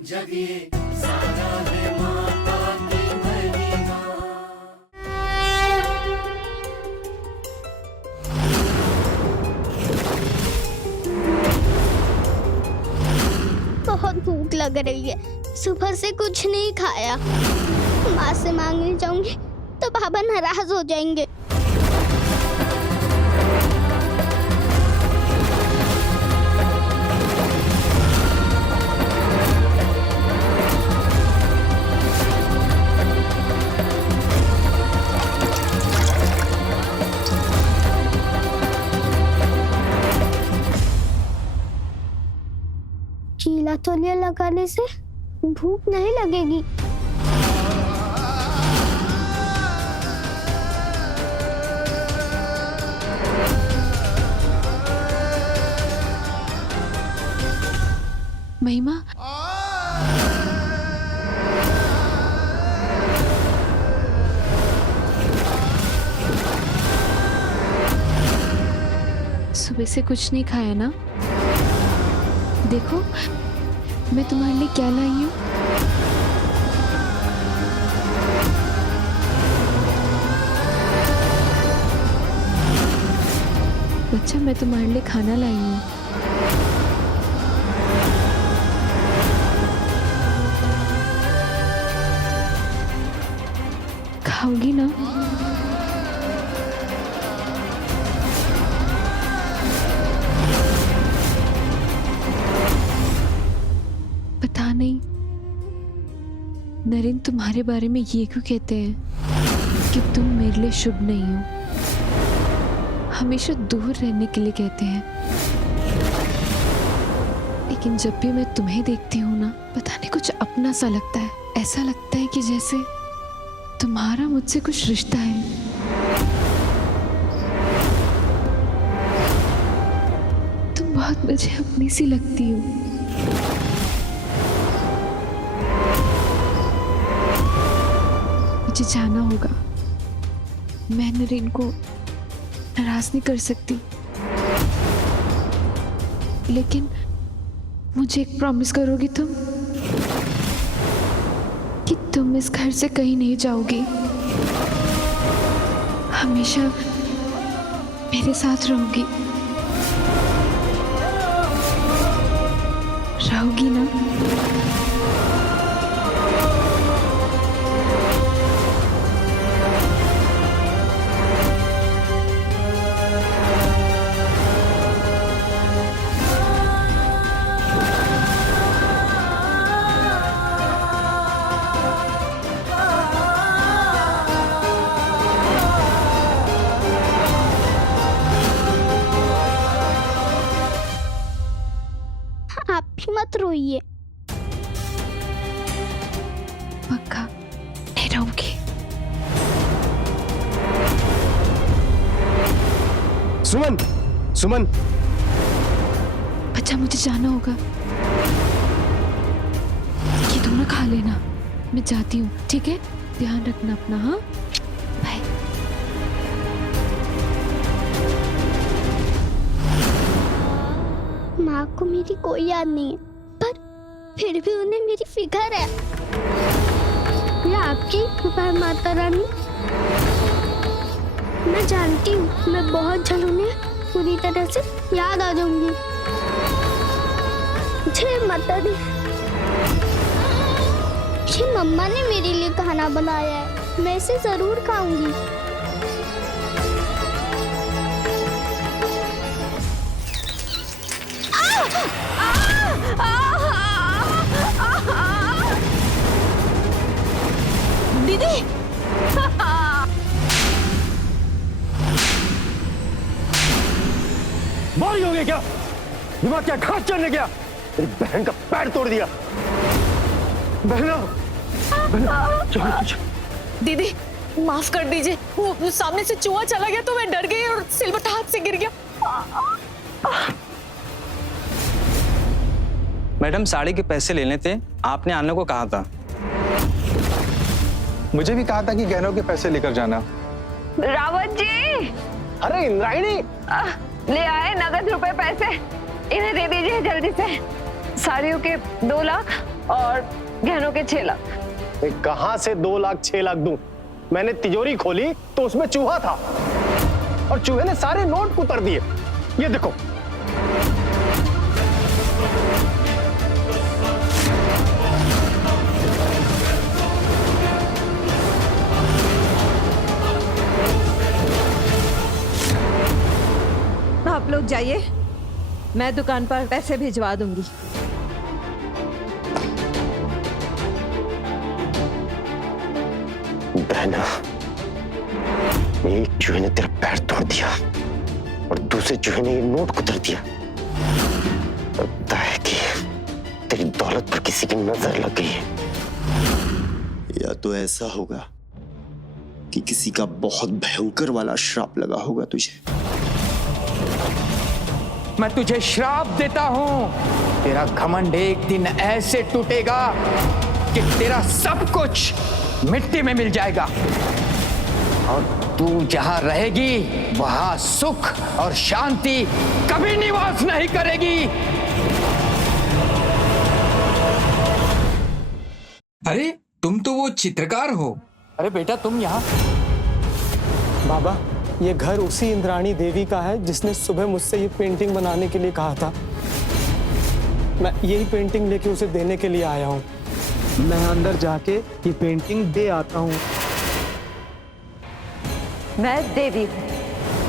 जगिए सारा है माता की महिमा। बहुत भूख लग रही है, सुबह से कुछ नहीं खाया। माँ से मांगने जाऊंगी तो पापा नाराज हो जाएंगे। चीला तौलिया लगाने से भूख नहीं लगेगी। महिमा, सुबह से कुछ नहीं खाया ना? देखो मैं तुम्हारे लिए क्या लाई हूँ। बच्चा, मैं तुम्हारे लिए खाना लाई हूँ। खाओगी ना? पता नहीं नरेन तुम्हारे बारे में ये क्यों कहते हैं कि तुम मेरे लिए शुभ नहीं हो। हमेशा दूर रहने के लिए कहते हैं, लेकिन जब भी मैं तुम्हें देखती हूँ ना, पता नहीं कुछ अपना सा लगता है। ऐसा लगता है कि जैसे तुम्हारा मुझसे कुछ रिश्ता है। तुम बहुत मुझे अपनी सी लगती हो। मुझे जाना होगा, मैं नरेन को नाराज नहीं कर सकती, लेकिन मुझे एक प्रॉमिस करोगी तुम कि तुम इस घर से कहीं नहीं जाओगी, हमेशा मेरे साथ रहोगी। रहोगी ना? आप भी मत रोइए। पक्का नहीं रहूंगी। सुमन, सुमन, बच्चा मुझे जाना होगा, ये तुम ना खा लेना, मैं जाती हूँ, ठीक है? ध्यान रखना अपना। हाँ, बाय। माँ को मेरी कोई याद नहीं है, पर फिर भी उन्हें मेरी फिक्र है। ये आपकी कृपा है माता रानी। मैं जानती हूँ मैं बहुत जल्द उन्हें पूरी तरह से याद आ जाऊंगी। जय माता दी। ये मम्मा ने मेरे लिए खाना बनाया है, मैं इसे जरूर खाऊंगी। दीदी, बोरी हो गया क्या? दिमाग क्या घास चढ़ने गया? तेरी बहन का पैर तोड़ दिया। बहना, बहना, चलो चलो। दीदी माफ कर दीजिए, वो सामने से चूहा चला गया तो मैं डर गई और सिलबट हाथ से गिर गया। मैडम, साड़ी के पैसे लेने थे, आपने आने को कहा था। मुझे भी कहा था कि गहनों के पैसे लेकर जाना। रावत जी, अरे इंद्रायणी, ले आए नगद रुपए पैसे, इन्हें दे दीजिए जल्दी से। साड़ियों के 2 लाख और गहनों के 6 लाख। कहां से 2 लाख 6 लाख दूं? मैंने तिजोरी खोली तो उसमें चूहा था और चूहे ने सारे नोट उतर दिए। ये देखो। आप लोग जाइए, मैं दुकान पर पैसे भिजवा दूंगी। बहना, एक चूहे ने तेरा पैर तोड़ दिया और दूसरे चूहे ने ये नोट कुतर दिया। लगता है कि तेरी दौलत पर किसी की नजर लग गई है। या तो ऐसा होगा कि किसी का बहुत भयंकर वाला श्राप लगा होगा तुझे। मैं तुझे श्राप देता हूं, तेरा घमंड एक दिन ऐसे टूटेगा कि तेरा सब कुछ मिट्टी में मिल जाएगा और तू जहां रहेगी वहां सुख और शांति कभी निवास नहीं करेगी। अरे तुम तो वो चित्रकार हो। अरे बेटा तुम यहाँ। बाबा, ये घर उसी इंद्राणी देवी का है जिसने सुबह मुझसे ये पेंटिंग बनाने के लिए कहा था। मैं यही पेंटिंग लेके उसे देने के लिए आया हूँ। मैं अंदर जाके ये पेंटिंग दे आता हूँ। मैं देवी हूँ,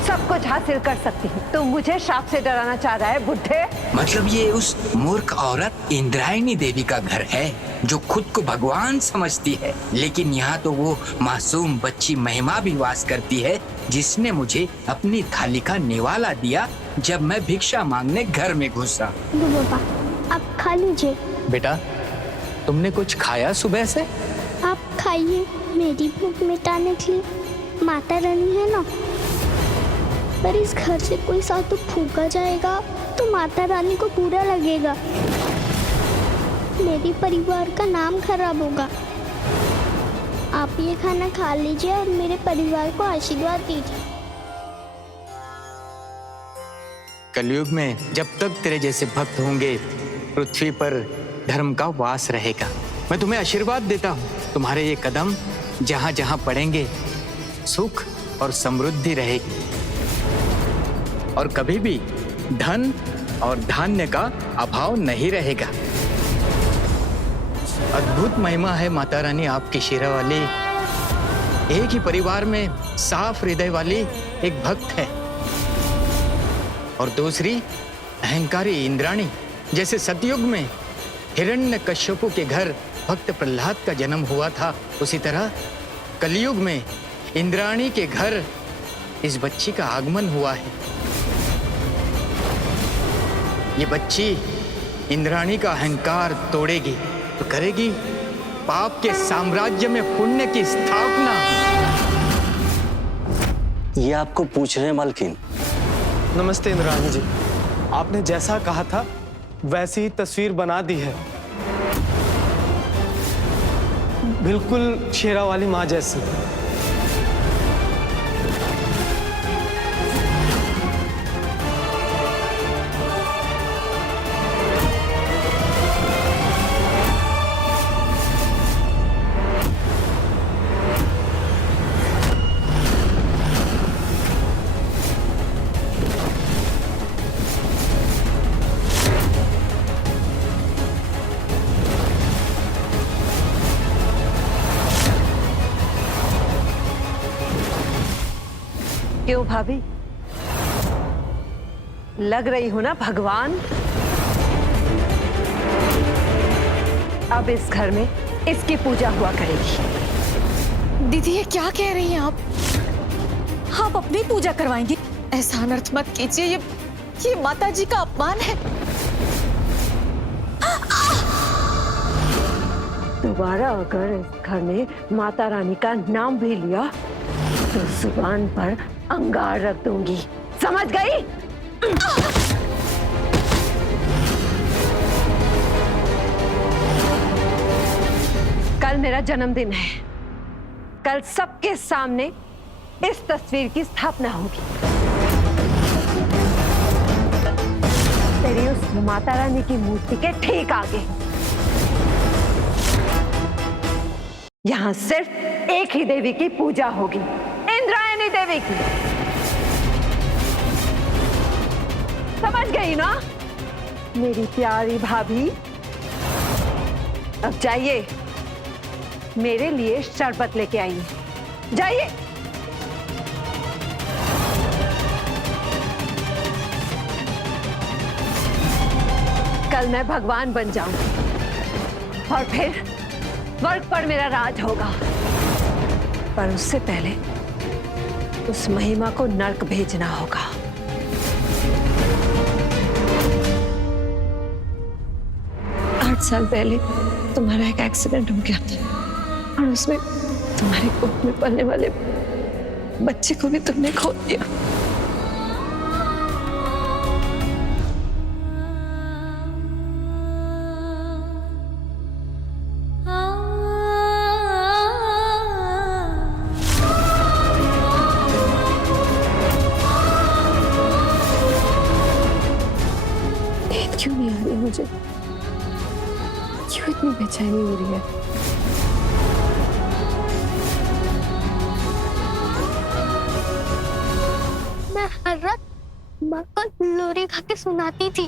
सब कुछ हासिल कर सकती हूँ। तो मुझे श्राप से डराना चाह रहा है बुढ़े? मतलब ये उस मूर्ख औरत इंद्रायणी देवी का घर है जो खुद को भगवान समझती है, लेकिन यहाँ तो वो मासूम बच्ची महिमा भी वास करती है जिसने मुझे अपनी थाली का निवाला दिया जब मैं भिक्षा मांगने घर में घुसा। पापा, आप खा लीजिए। बेटा तुमने कुछ खाया सुबह से? आप खाइए, मेरी भूख मिटाने के लिए माता रानी है ना। पर इस घर से कोई साधु फूका जाएगा तो माता रानी को बुरा लगेगा, मेरे परिवार का नाम खराब होगा। आप ये खाना खा लीजिए और मेरे परिवार को आशीर्वाद दीजिए। कलयुग में जब तक तेरे जैसे भक्त होंगे पृथ्वी पर धर्म का वास रहेगा। मैं तुम्हें आशीर्वाद देता हूँ, तुम्हारे ये कदम जहाँ जहाँ पड़ेंगे सुख और समृद्धि रहेगी और कभी भी धन और धान्य का अभाव नहीं रहेगा। अद्भुत महिमा है माता रानी आपकी शेरा वाली। एक ही परिवार में साफ हृदय वाली एक भक्त है और दूसरी अहंकारी इंद्राणी। जैसे सतयुग में हिरण्यकश्यपु के घर भक्त प्रहलाद का जन्म हुआ था, उसी तरह कलयुग में इंद्राणी के घर इस बच्ची का आगमन हुआ है। ये बच्ची इंद्राणी का अहंकार तोड़ेगी तो करेगी पाप के साम्राज्य में पुण्य की स्थापना। ये आपको पूछ रहे हैं मालकिन। नमस्ते इंद्राणी जी, आपने जैसा कहा था वैसी ही तस्वीर बना दी है, बिल्कुल शेरा वाली माँ जैसी। क्यों भाभी, लग रही हो ना भगवान? अब इस घर में इसकी पूजा हुआ करेगी। दीदी ये क्या कह रही हैं आप अपनी पूजा करवाएंगी? ऐसा अनर्थ मत कीजिए, ये माता जी का अपमान है। दोबारा अगर इस घर में माता रानी का नाम भी लिया तो जुबान पर अंगार रख दूंगी, समझ गई? कल मेरा जन्मदिन है, कल सबके सामने इस तस्वीर की स्थापना होगी। तेरी उस माता रानी की मूर्ति के ठीक आगे। यहाँ सिर्फ एक ही देवी की पूजा होगी, इंद्रायणी देवी की। समझ गई ना मेरी प्यारी भाभी? अब जाइए, मेरे लिए शरबत लेके आइए, जाइए। कल मैं भगवान बन जाऊं और फिर स्वर्ग पर मेरा राज होगा, पर उससे पहले उस महिमा को नर्क भेजना होगा। 8 साल पहले तुम्हारा एक एक्सीडेंट हो गया था और उसमें तुम्हारे कोख में पलने वाले बच्चे को भी तुमने खो दिया। नींद क्यों नहीं आ रही मुझे? क्यों इतनी बेचैनी हो रही है? मैं हर रात माँ को लोरी खा के सुनाती थी,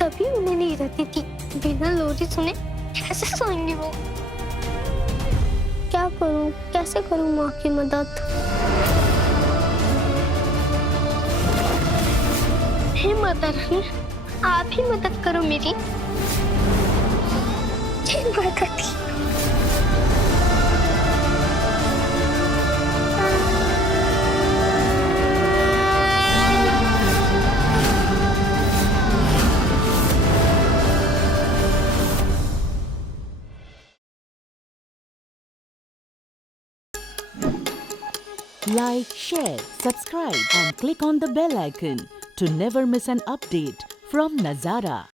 तभी उन्हें नहीं रहती थी। बिना लोरी सुने कैसे सोएंगी वो? क्या करूं, कैसे करूं माँ की मदद? हे माता रानी, आप ही मदद करो मेरी। करती Like, share, subscribe and click on the bell icon to never miss an update from Nazara.